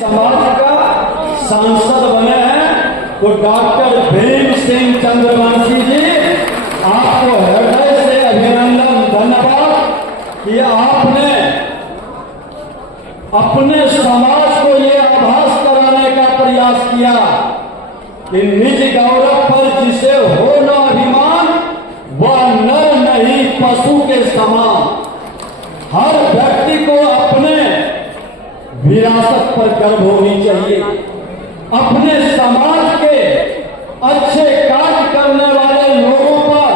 समाज का सांसद बने हैं तो डॉक्टर भीम सिंह चंद्रवंशी जी, आपको हृदय से अभिनंदन, धन्यवाद कि आपने अपने समाज को ये आभास कराने का प्रयास किया कि निज गौरव पर जिसे हो न अभिमान वह नर नहीं पशु के समान। हर व्यक्ति को अपने विरासत पर गर्व होनी चाहिए, अपने समाज के अच्छे कार्य करने वाले लोगों पर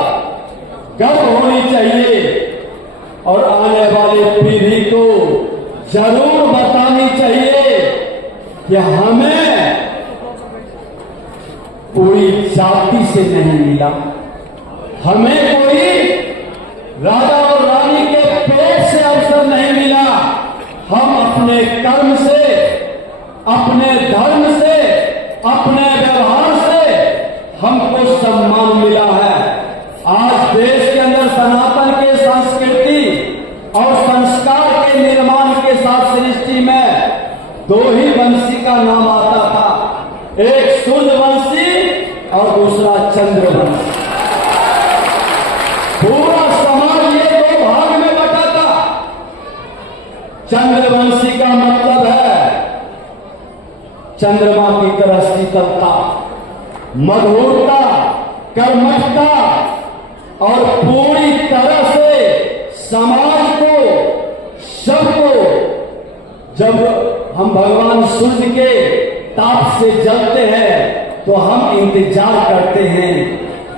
गर्व होनी चाहिए और आने वाली पीढ़ी को जरूर बतानी चाहिए कि हमें कोई जाति से नहीं मिला, हमें कोई राजा और रानी के पेट से अवसर नहीं मिला, हम अपने कर्म से, अपने धर्म से, अपने व्यवहार से हमको सम्मान मिला है। आज देश के अंदर सनातन के संस्कृति और संस्कार के निर्माण के साथ सृष्टि में दो ही वंशी का नाम आता था, एक सूर्यवंशी और दूसरा चंद्रवंशी। पूरा समाज ये दो भाग में बटा था। चंद्रवंशी का मतलब है चंद्रमा की तरह शीतलता, मधुरता, कर्मठता और पूरी तरह से समाज को, सबको, जब हम भगवान सूर्य के ताप से जलते हैं तो हम इंतजार करते हैं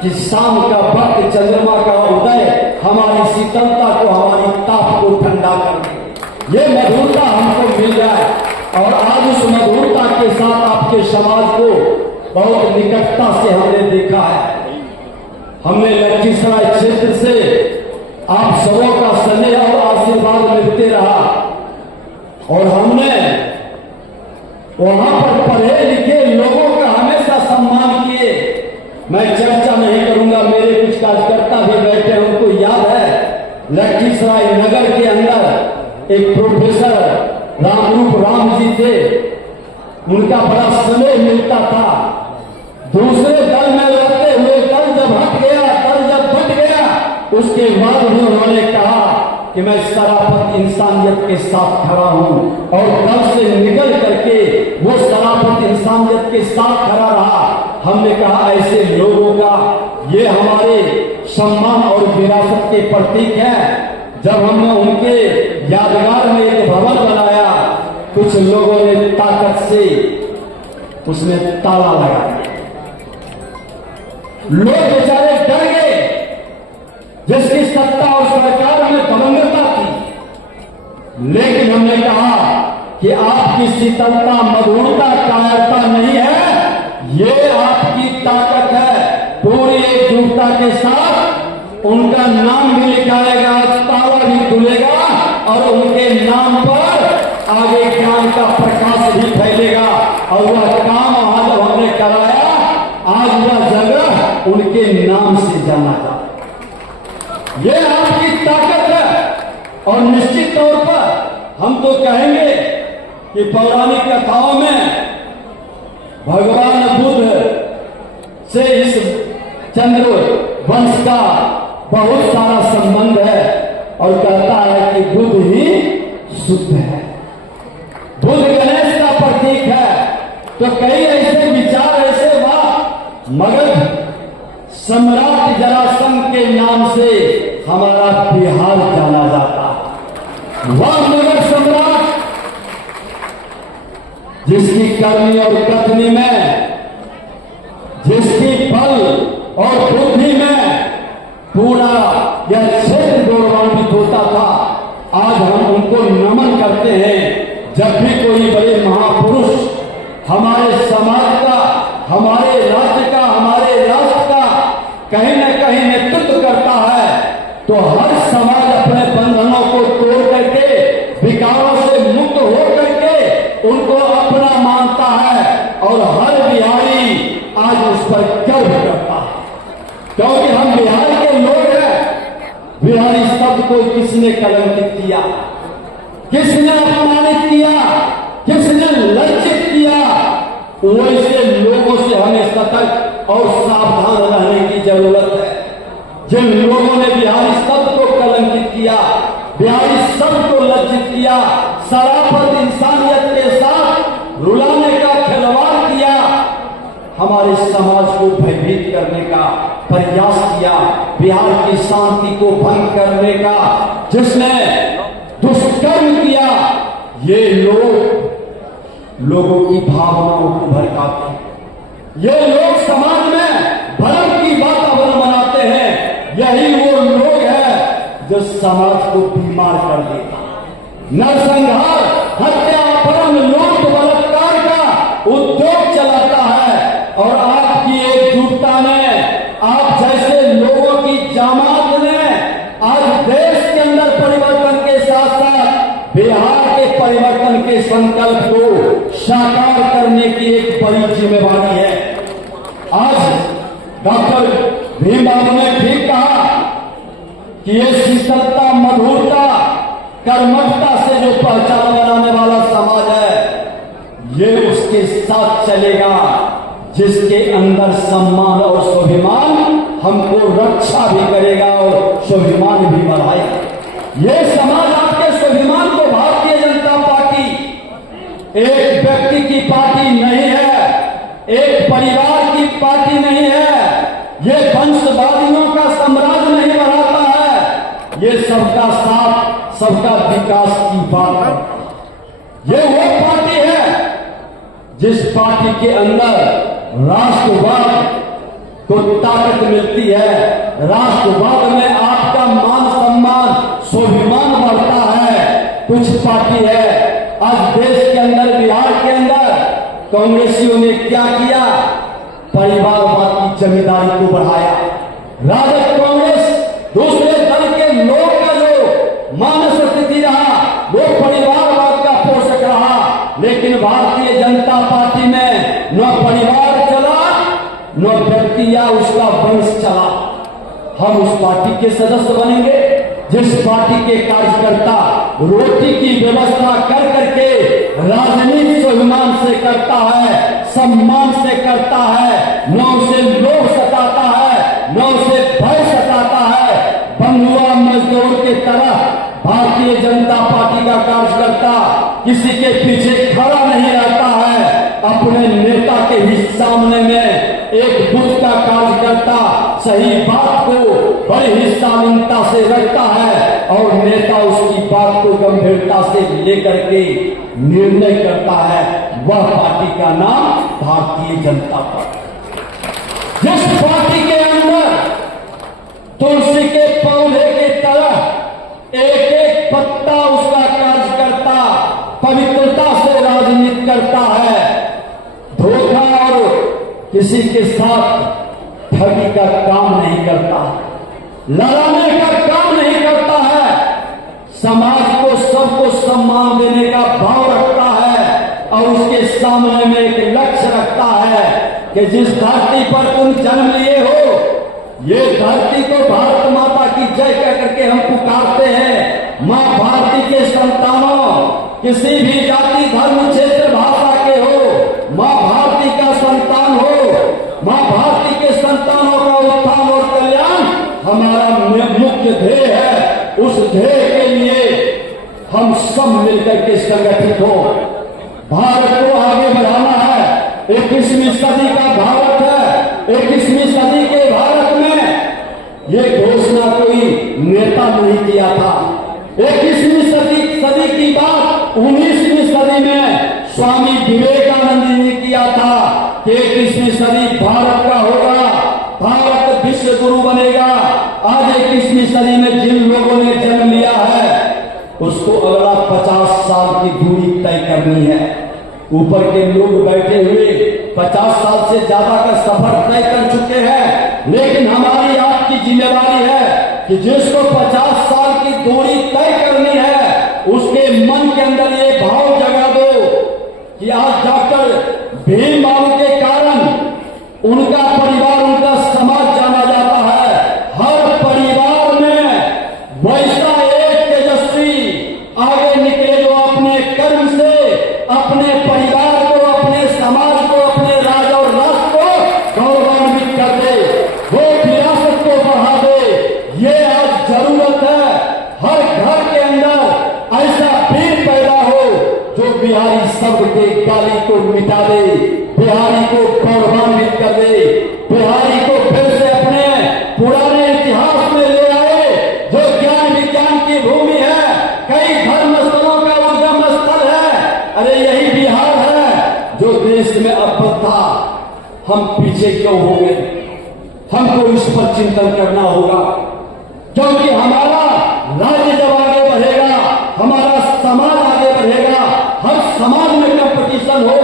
कि शाम का वक्त चंद्रमा का उदय हमारी शीतलता को, हमारी ताप को ठंडा कर दे, ये मधुरता हमको मिल जाए। और आज उस मधुरता के साथ आपके समाज को बहुत निकटता से हमने देखा है। हमने लखीसराय क्षेत्र से आप सबों का स्नेह और आशीर्वाद मिलते रहा और हमने वहां पर पढ़े लिखे लोगों का हमेशा सम्मान किए। मैं चर्चा नहीं करूंगा, मेरे कुछ कार्यकर्ता भी बैठे हैं, उनको याद है लखीसराय नगर के अंदर एक प्रोफेसर रामरूप राम जी थे, उनका बड़ा स्नेह मिलता था। दूसरे दल में रहते हुए दल जब हट गया, दल जब बट गया, उसके बाद भी उन्होंने कहा कि मैं सराफत इंसानियत के साथ खड़ा हूं और दल से निकल करके वो सराफत इंसानियत के साथ खड़ा रहा। हमने कहा ऐसे लोगों का ये हमारे सम्मान और विरासत के प्रतीक है। जब हमने उनके यादगार में एक भवन बनाया, कुछ लोगों ने ताकत से उसमें ताला लगा दिया। लोग बेचारे डर गए, जिसकी सत्ता और सरकार में दबंगता थी। लेकिन हमने कहा कि आपकी शीतलता, मधुरता, कायरता नहीं है, ये आपकी ताकत है। पूरी एकजुटता के साथ उनका नाम भी लिखाएगा, ताला भी खुलेगा और उनके नाम पर आगे ज्ञान का प्रकाश भी फैलेगा। और वह काम आज हमने कराया, आज वह जगह उनके नाम से जाना जाता। ये आपकी ताकत है। और निश्चित तौर पर हम तो कहेंगे कि पौराणिक कथाओं में भगवान बुद्ध से इस चंद्रवंश का बहुत सारा संबंध है और कहता है कि बुद्ध ही शुद्ध है, बुद्ध गणेश का प्रतीक है। तो कई ऐसे विचार ऐसे वाह, मगध सम्राट जरासंध के नाम से हमारा बिहार जाना जाता है। वह मगध सम्राट जिसकी करनी और कथनी में, जिसकी बल और बुद्धि में पूरा यह क्षेत्र गौरवान्वित होता था, आज हम उनको नमन करते हैं। जब भी कोई बड़े महापुरुष हमारे समाज का, हमारे राज्य का, हमारे राष्ट्र का कहीं न कहीं नेतृत्व करता है, तो हर समाज अपने बंधनों को तोड़ करके, विकारों से मुक्त हो करके उनको अपना मानता है और हर बिहारी आज उस पर गर्व करता है, क्योंकि हम बिहार के लोग हैं। बिहारी शब्द को किसने कलंकित किया, किसने अपमानित किया, किसने लज्जित वैसे लोगों से हमें सतर्क और सावधान रहने की जरूरत है। जिन लोगों ने बिहारी शब्द को कलंकित किया, बिहारी शब्द को लज्जित किया, शराफत इंसानियत के साथ रुलाने का खिलवाड़ किया, हमारे समाज को भयभीत करने का प्रयास किया, बिहार की शांति को भंग करने का जिसने दुष्कर्म किया, ये लोगों की भावनाओं को भड़काते हैं। ये लोग समाज में भ्रम की वातावरण बनाते हैं। यही वो लोग हैं जो समाज को बीमार कर देता। नरसंहार, हत्या, अपहरण, लूट, बलात्कार का उद्योग चलाता है और आपकी एकजुटता ने, आप जैसे लोगों की जमात ने आज देश के अंदर परिवर्तन के साथ साथ बिहार के परिवर्तन के संकल्प को साकार करने की एक बड़ी जिम्मेवारी है। आज डॉक्टर भीम बाबू ने ठीक कहा कि ये शीतलता, मधुरता, कर्मठता से जो पहचान बनाने वाला समाज है, ये उसके साथ चलेगा जिसके अंदर सम्मान और स्वाभिमान हमको रक्षा भी करेगा और स्वाभिमान भी बढ़ाएगा। ये समाज आपके स्वाभिमान को, भारतीय जनता पार्टी एक व्यक्ति की पार्टी नहीं है, एक परिवार की पार्टी नहीं है, ये वंशवादियों का साम्राज्य नहीं बढ़ाता है, ये सबका साथ, सबका विकास की बात करता है। ये वो पार्टी है जिस पार्टी के अंदर राष्ट्रवाद को ताकत मिलती है, राष्ट्रवाद में आपका मान सम्मान, स्वाभिमान बढ़ता है। कुछ पार्टी है आज देश के अंदर, बिहार के अंदर कांग्रेसियों ने क्या किया, परिवारवाद की जिम्मेदारी को बढ़ाया। राजद कांग्रेस दूसरे दल के लोग का जो मानस स्थिति रहा वो परिवारवाद का पोषक रहा, लेकिन भारतीय जनता पार्टी में न परिवार चला, न व्यक्ति या उसका वंश चला। हम उस पार्टी के सदस्य बनेंगे जिस पार्टी के कार्यकर्ता रोटी की व्यवस्था कर करके राजनीति स्वाभिमान से करता है, सम्मान से करता है, न उसे लोभ सताता है, न उसे भय सताता है। बंधुआ मजदूर के तरह भारतीय जनता पार्टी का कार्यकर्ता किसी के पीछे खड़ा नहीं रहता है, अपने नेता के ही सामने में एक बुद्ध का कार्यकर्ता सही बात को बड़ी ही शालीनता से रखता है और नेता उसकी बात को गंभीरता से लेकर के निर्णय करता है। वह पार्टी का नाम भारतीय जनता पार्टी। जिस पार्टी के अंदर तुलसी के पौधे के तरह एक एक पत्ता उसका कार्यकर्ता पवित्रता से राजनीति करता है, धोखा और किसी के साथ ठगी का काम नहीं करता, लड़ाने का काम नहीं करता है, समाज को, सबको सम्मान देने का भाव रखता है और उसके सामने में एक लक्ष्य रखता है कि जिस धरती पर तुम जन्म लिए हो, ये धरती को भारत माता की जय कह करके हम पुकारते हैं। मां भारती के संतानों, किसी भी जाति, धर्म, क्षेत्र, भाषा के हो, मां भारती का संतान हो, मां भारती के संतानों का उत्थान और कल्याण हमारा मुख्य ध्येय है। उस ध्येय के लिए हम सब मिलकर के संगठित हो, भारत को आगे बढ़ाना है। 21वीं सदी का भारत है। 21वीं सदी के भारत में ये घोषणा कोई नेता नहीं किया था। 21वीं सदी की बात 19वीं सदी में स्वामी विवेकानंद जी ने किया था कि 21वीं सदी भारत का होगा, भारत विश्व गुरु बनेगा। आज 21वीं सदी में जिन लोगों ने जन्म लिया है उसको अगला 50 साल की दूरी तय करनी है। ऊपर के लोग बैठे हुए 50 साल से ज्यादा का सफर तय कर चुके हैं, लेकिन हमारी आपकी जिम्मेदारी है कि जिसको 50 साल की दूरी तय करनी है उसके मन के अंदर ये भाव जगा दो कि आज डॉक्टर भीम बाबू के कारण उनका परिवार, उनका समाज जाना जाता है। हर परिवार में वैसा एक तेजस्वी आगे निकले जो अपने कर्म से अपने परिवार को, अपने समाज को, अपने शब्द के गाली को मिटा दे, बिहारी को गौरवान्वित कर दे, बिहारी को फिर से अपने पुराने इतिहास में ले आए जो ज्ञान विज्ञान की भूमि है, कई धर्म स्थलों का उद्गम स्थल है। अरे यही बिहार है जो देश में अब था। हम पीछे क्यों हो गए? हमको इस पर चिंतन करना होगा, क्योंकि हमारा राज्य जब आगे बढ़ेगा, हमारा समाज आगे बढ़ेगा। हर समाज में कंपटीशन हो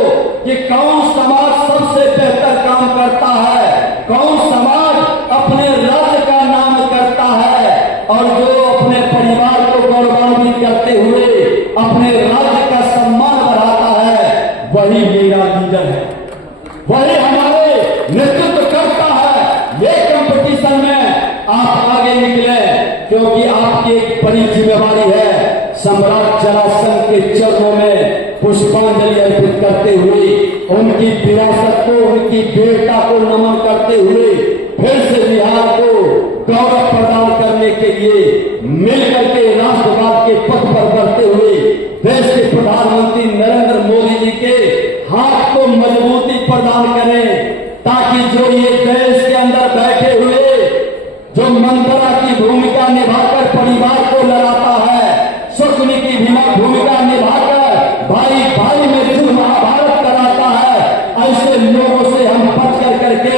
कि कौन समाज सबसे बेहतर काम करता है, कौन समाज अपने राज्य का नाम करता है और जो अपने परिवार को गौरवान्वित करते हुए अपने राज्य का सम्मान बढ़ाता है, वही मेरा लीडर है, वही हमारे नेतृत्व करता है। ये कंपटीशन में आप आगे निकले, क्योंकि आपकी एक बड़ी जिम्मेवारी है सम्राट जरासंध के चरणों में पुष्पांजलि अर्पित करते हुए, उनकी विरासत को, उनकी वीरता को नमन करते हुए फिर से बिहार को गौरव प्रदान करने के लिए मिलकर के राष्ट्रवाद के पथ पर बढ़ते हुए देश के प्रधानमंत्री नरेंद्र मोदी जी के हाथ को मजबूती प्रदान करें, ताकि जो ये देश के अंदर बैठे हुए जो मंत्रा की भूमिका निभाकर परिवार को लड़ाता है, शकुनी की भूमिका निभाकर भाई भाई में युद्ध महाभारत कराता है, ऐसे लोगों से हम बच कर करके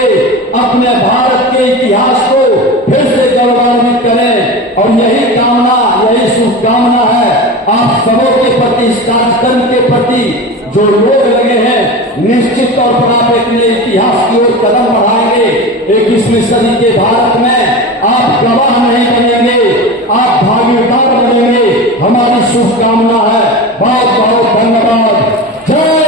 अपने भारत के इतिहास को फिर से गौरवान्वित करें। और यही कामना, यही शुभकामना है आप सबों के प्रति, इस कार्यक्रम के प्रति जो लोग लगे हैं, निश्चित तौर पर आप एक नए इतिहास की ओर कदम बढ़ाएंगे। 21वीं सदी के भारत में आप गवाह नहीं बनेंगे, आप भागीदार बनेंगे। हमारी शुभकामना है। बहुत बहुत धन्यवाद। जय